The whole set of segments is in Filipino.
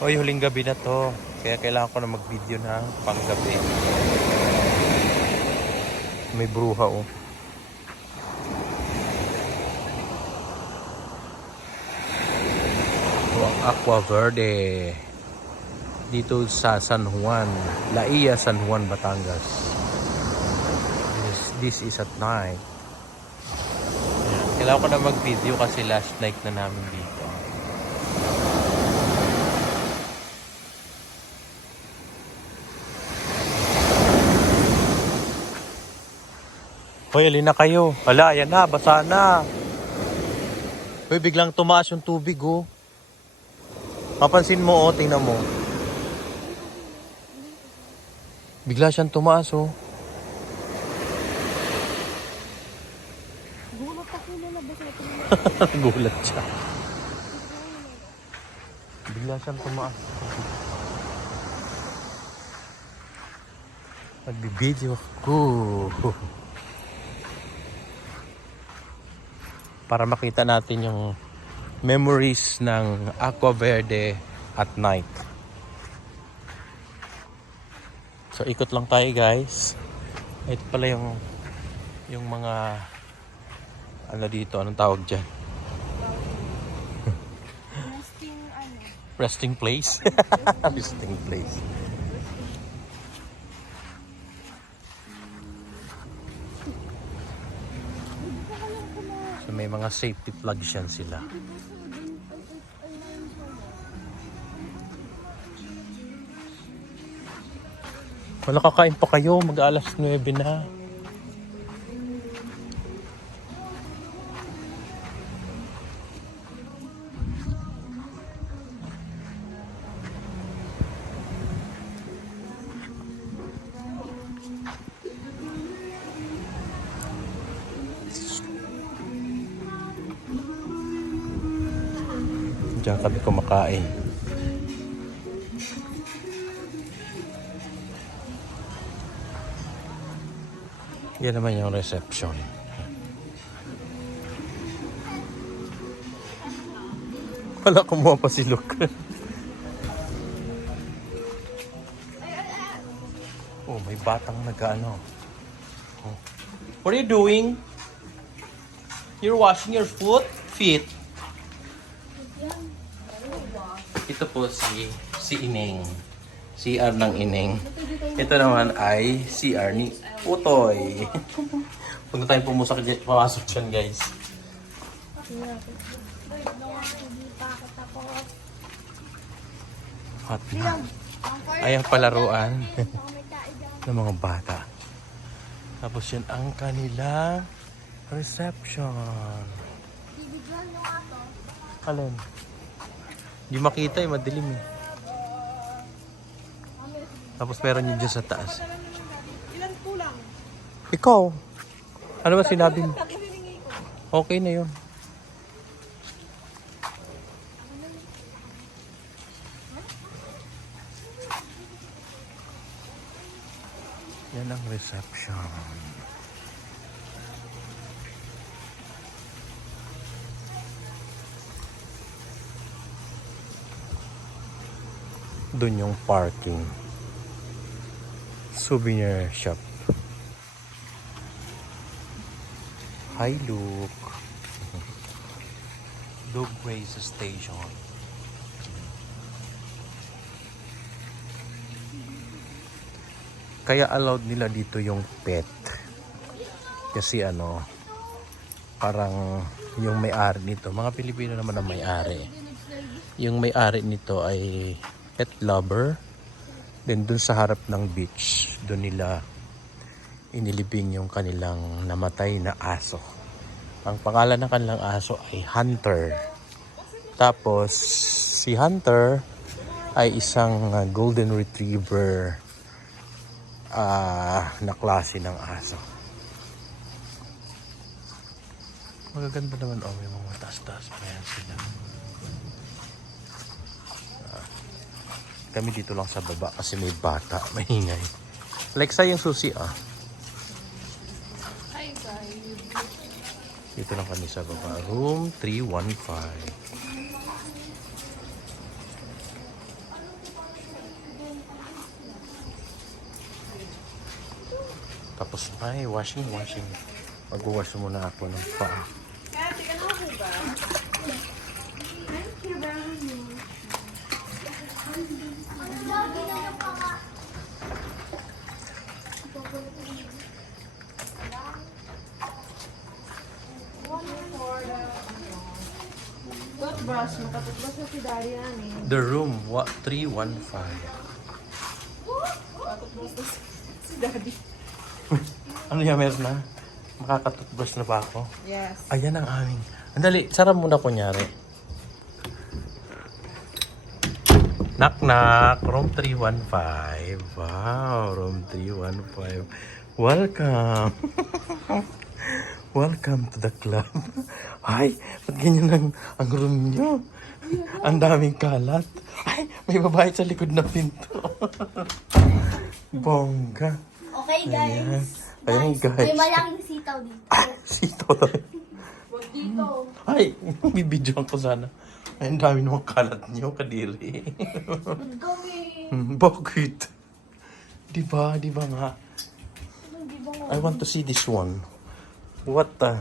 Hoy, huling gabi na to. Kaya kailangan ko na mag-video na panggabi. May bruha oh. Ang Aqua Verde. Dito sa San Juan. Laia, San Juan, Batangas. This, this is at night. Kailangan ko na mag-video kasi last night na namin dito. Hoy, alin na kayo. Hala, ayan na, basa na. Hoy, biglang tumaas yung tubig, oh. Papansin mo, oh, tingnan mo. Bigla siyang tumaas, oh. Gulat ako nalabas na. Gulat siya. Bigla siyang tumaas. Nagbibideo ako. Para makita natin yung memories ng Aqua Verde at night. So ikot lang tayo guys. Ito pala yung yung mga ano dito, anong tawag dyan? Nesting ano. Resting place? Resting place. Mga safety plugs yan sila. Wala kakain pa kayo, mag-alas 9 na. Kumakain. Yan naman yung reception. Wala kumuha pa si Luke. oh, may batang nag-ano. Oh. What are you doing? You're washing your foot? Feet? Ito po si si Ining. CR ng Ining. Ito naman ay CR ni Utoy. Na tayong pumusak dyan, papasok dyan guys. Hot na. Ay ang palaruan ng mga bata. Tapos yun ang kanilang reception. Alin? Hindi makita eh, madilim eh. Tapos meron yun dyan sa taas. Ilan kulang? Ikaw, ano ba sinabi mo? Okay na yun. Yan ang reception. Doon yung parking. Souvenir shop. Hi, Luke. Luke Race Station. Kaya allowed nila dito yung pet. Kasi ano, parang yung may-ari nito, mga Pilipino naman ang may-ari. Yung may-ari nito ay pet lover. Then dun sa harap ng beach, dun nila inilibing yung kanilang namatay na aso. Ang pangalan ng kanilang aso ay Hunter. Tapos si Hunter ay isang uh, golden retriever ah, na klase ng aso. Magaganda naman oh, may mga taas-taas pa yan sila. Kami dito lang sa baba kasi may bata, maingay. Lexa yung susi ah. Hi guys. Dito lang kami sa baba. Room 315. Tapos ay washing washing. Magwawash muna ako ng paa. The room, what, 315. Makatutbrush na si, si Daddy. Ano yan, meron na? Makakatutbrush na ba ako? Yes. Ayan ang aming. Andali, sarap muna kunyari. Knock knock, room 315. Wow, room 315. Welcome. Welcome to the club. Ay, ba't ganyan ang, ang room nyo? Ang daming kalat. Ay, may babae sa likod ng pinto. Bongga. Okay, guys. Ayan. Ayan, May guys. malaking sitaw dito. Ay, sito tayo. Huwag dito. Ay, bibidyoan ko sana. Ay, ang dami naman kalat niyo, kadiri. Hmm, Bakit? Di ba? Di ba nga? I want to see this one. What the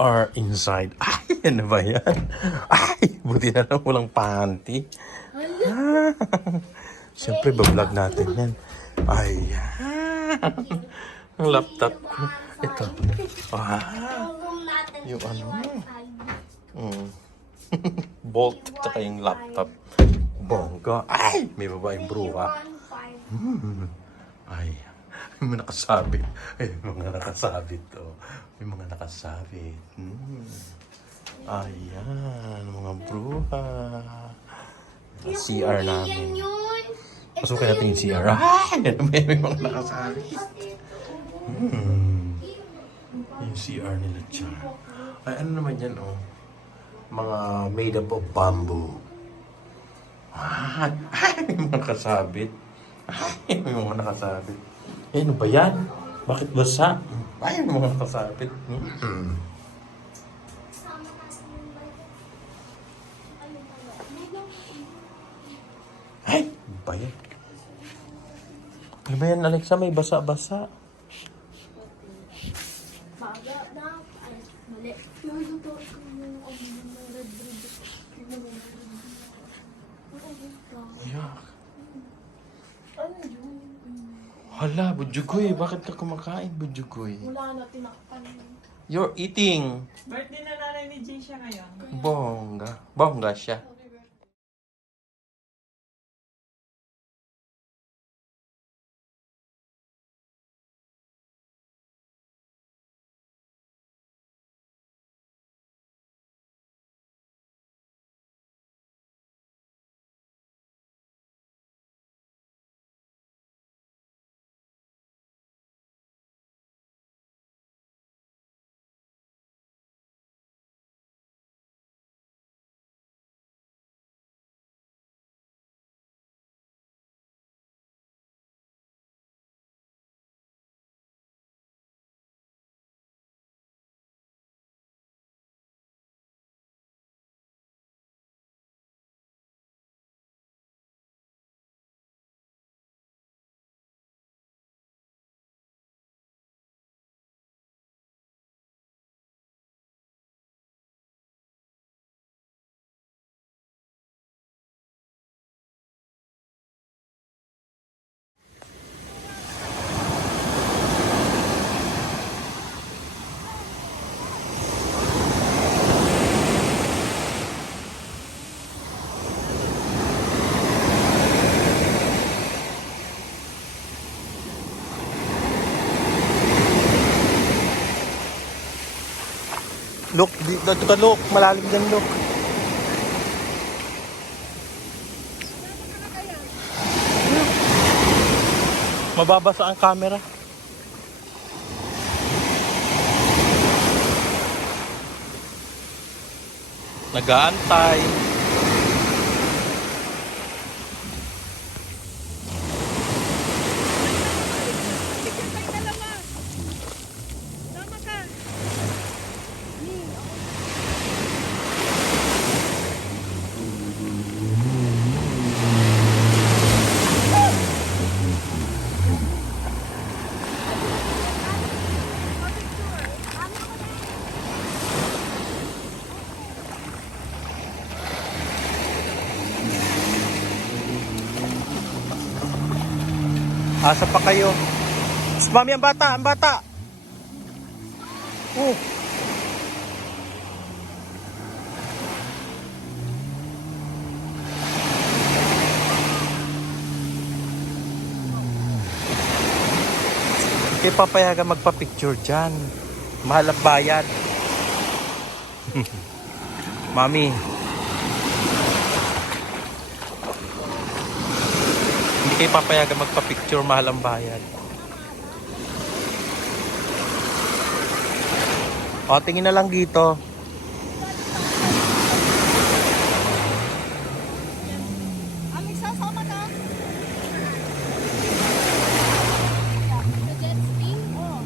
are inside? Ay, ano ba yan? Ay, buti na lang walang panty. Ah, Siyempre, bablog natin yan. Ay, ang laptop ko. Ito. Ah, Yung ano? Mm. Bolt, tsaka yung laptop. Bongga. Ay, may babaeng bruha. Wi-Fi. Ay, may mga nakasabit. Ay, may mga nakasabit to. May mga nakasabit. Hmm. Ayan, mga bruha. CR Yan namin. yun. Pasukin natin yung CR. Ay, may, may mga nakasabit. Hmm. Yung CR nila, Char. Ay, ano naman yan, oh? Mga made up of bamboo. Ah, ay, may mga nakasabit. Ay, may mga nakasabit. Eh, ano ba yan? Bakit basa? Ay, may mga nakasabit. Hmm. Ay, ano ba yan? Ano ba yan, Alexa? May basa-basa. Maga na. Ay, mali. Yung luto ko yung ano, yung red. Ano ito? Yak. Ano yun? Hala, budjugoy. Bakit ka kumakain, budjugoy? Wala na, tinakpan. You're eating. Birthday na nanay ni Jay siya ngayon. Bongga. Bongga siya. Look, dito ka look. Malalim dyan look. Mababasa ang camera. Nagaantay. Asa pa kayo? Mami, ang bata, ang bata. Oh. Hindi papayagan magpa-picture dyan. Mahal bayad. Mami. Hindi kayo papayagan magpa-picture, mahal ang bayad. O, tingin na lang dito. Alex, sasama ka? The jet ski? Oo.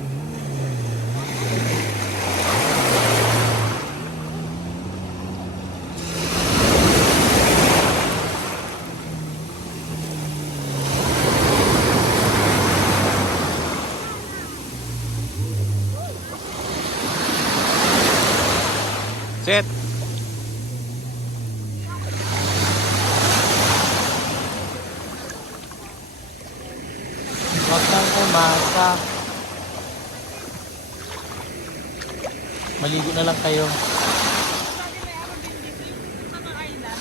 Sit. Huwag kang umasa. Maligo na lang kayo. Sabi may araw din dito yung mga island.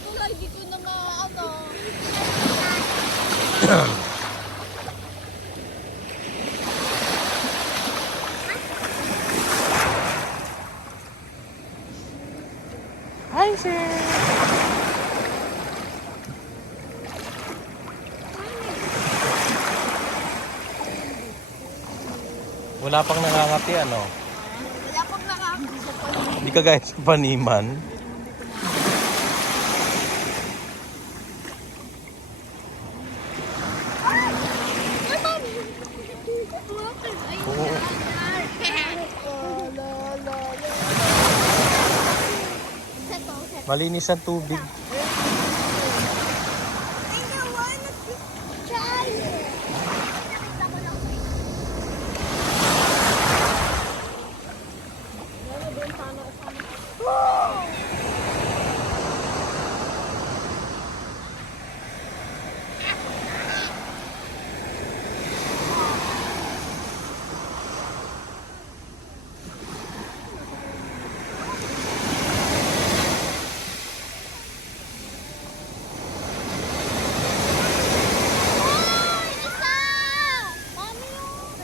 Tulay, di ko na nga, ano. Hi, sir. Wala pang ano? Wala nakakita pa. Hindi ka gaya sa paniman. Oo. Malinis ang tubig. I don't wanna try it. Ako lang. Ano doon sana ako sana. Ay, isa! Mami, oh.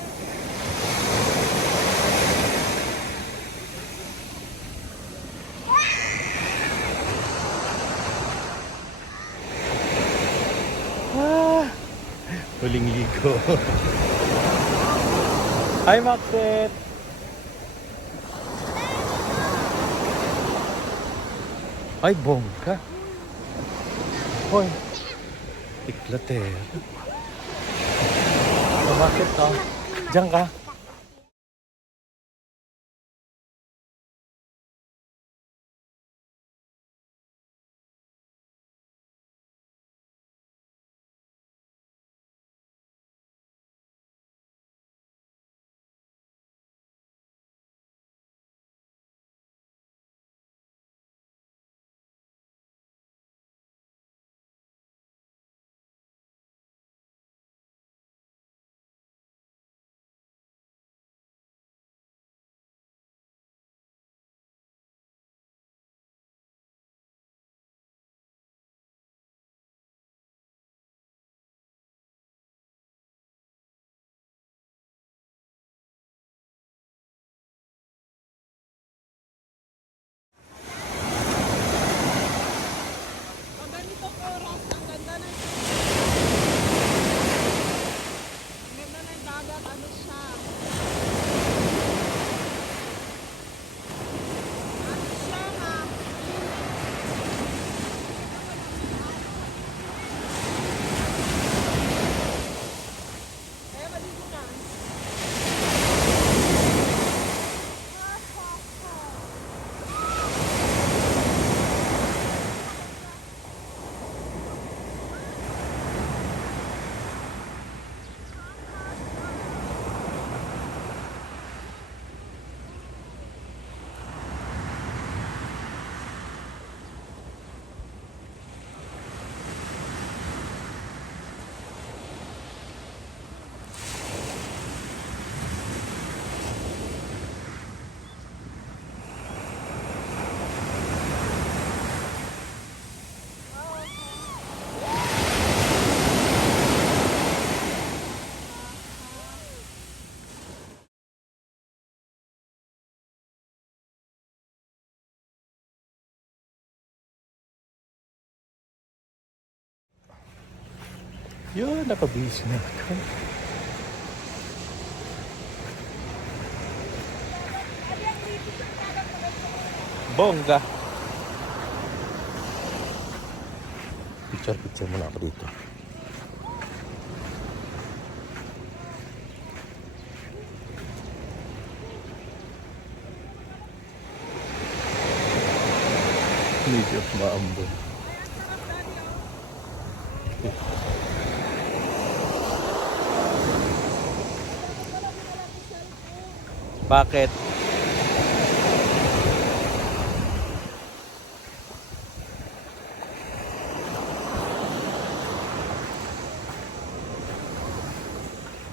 Ah, huling ligo. Hi, Maxet! Ay, bongga. Hoy, iklater. Oh, bakit ka? Diyan ka. Yun, nakabihis na ako. Bongga. Picture, picture muna ako dito. Medyo maambon. Bakit?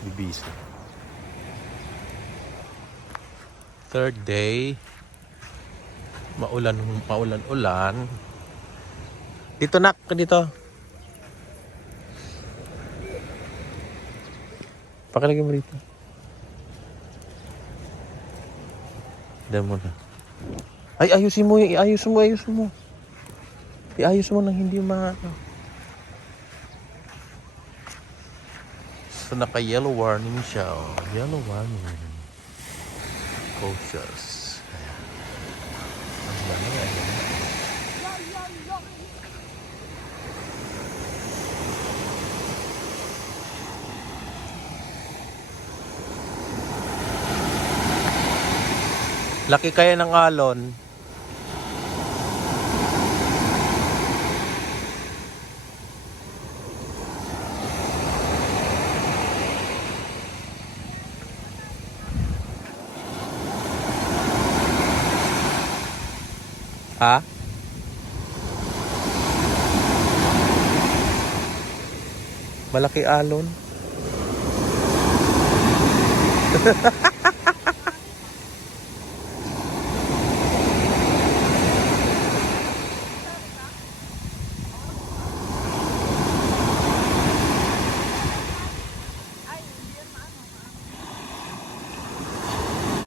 Bibisa. Third day. Maulan, maulan-ulan. Dito nak, dito. Pakilagay mo rito. Diyan mo na. Ay, ayusin mo, ayos mo, ayos mo. Iayos mo nang hindi ma... ano. So, naka-yellow warning siya. Oh. Yellow warning. Cautious. Ayan. Ang dami, ayan. Laki kaya ng alon. Ha? Malaki alon.